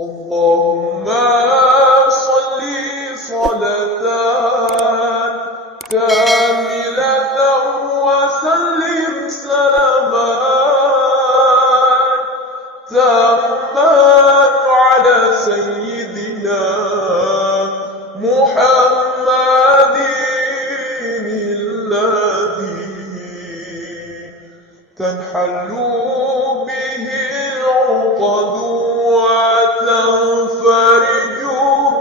اللهم صل صلاة كاملة وسلم سلاما تاما على سيدنا محمد الذي تنحل به العقد وتنفرج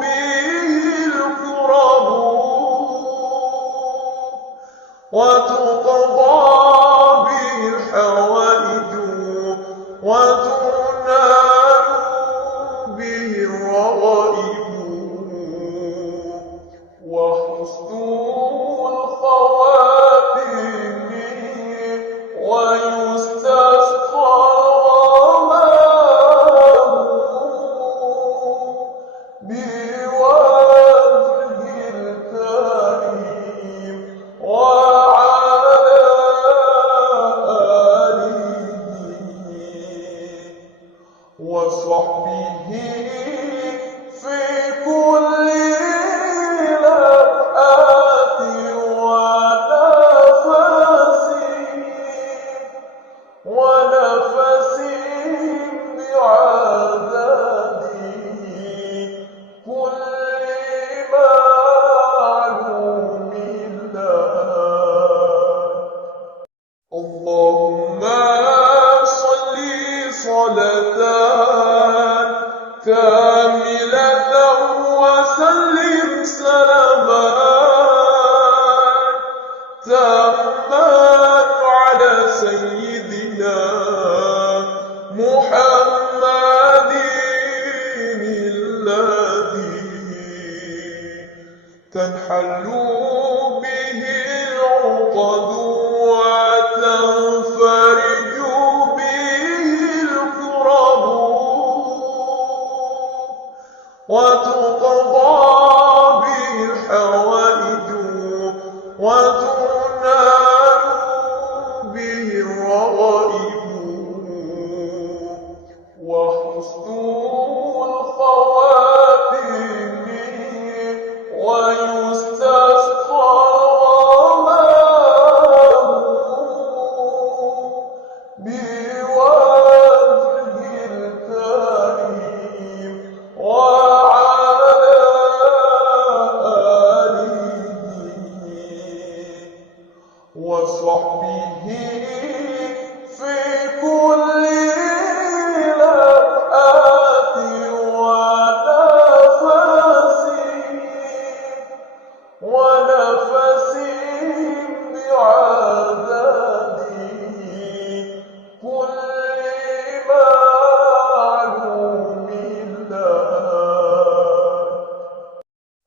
به الكرب وتقضى به الحوائج وتنال به الرغائب وحسن الخواتم ويستسقى الغمام بوجه الكريم وعلى آله وصحبه في كل لمحة ونفس بعدد كل معلوم له. اللهم صل صلاة كاملة وسلم سلاما تاما على سيدنا محمد الذي تنحل به العقد وتنفرج به الكرب وتقضى به الحوائج وتنال به الرغائب وحسن الخواتم ويستسقى الغمام بوجه الكريم وعلى آله وصحبه في كل لمحة ونفس بعدد كل معلوم له.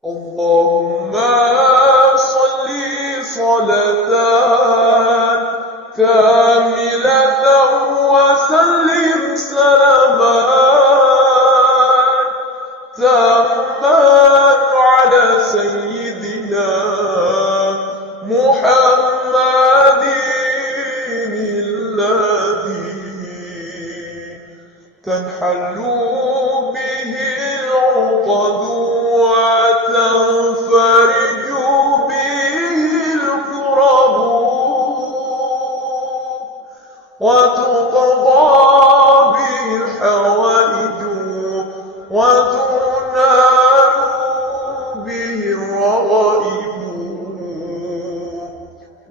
اللهم صل صلاة كاملة وسلم سلاما تاما على سيدنا محمد الذي تنحل به العقد وتنفرج به الكرب وتقضى به الحوائج وتنال به الرغائب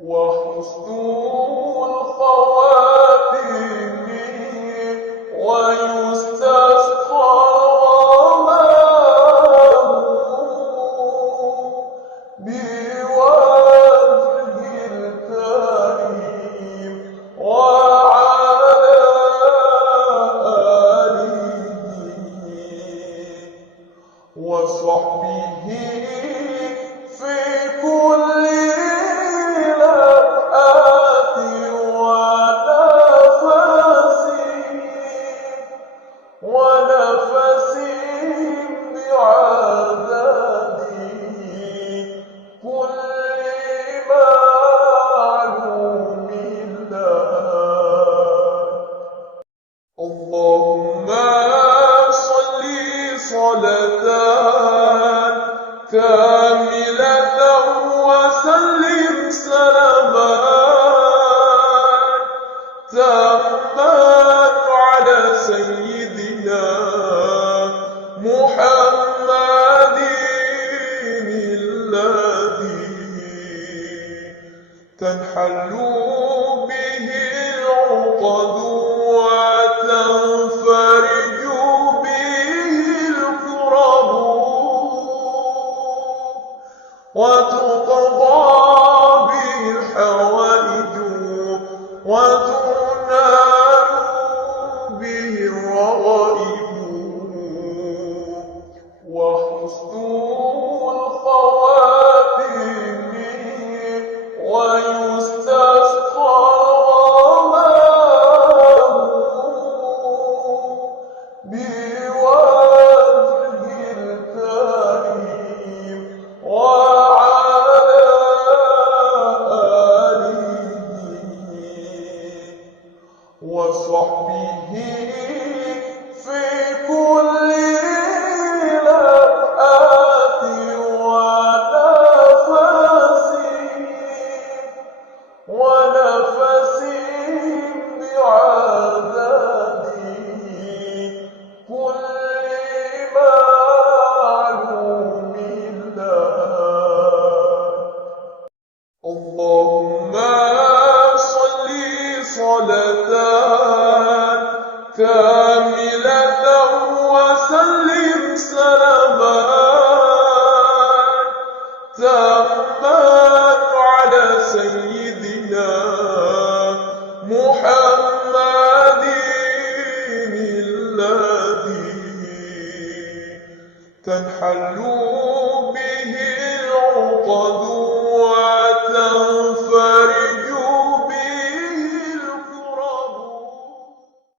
وحسن الخواتم ويستسقى الغمام بوجه الكريم وعلى تامان على سيدنا محمد الذي تنحل به العقد وتنفرج به الكرب وتقضى به الحوائج وتنال به الرغائب وحسن الخواتم ويستسقى الغمام بوجه الكريم وعلى آله وصحبه في كل لمحة ونفس بعدد كل معلوم له. اللهم صل صلاة كاملة وسلم سلاما تاما على سيدنا محمد الذي تنحل به العقد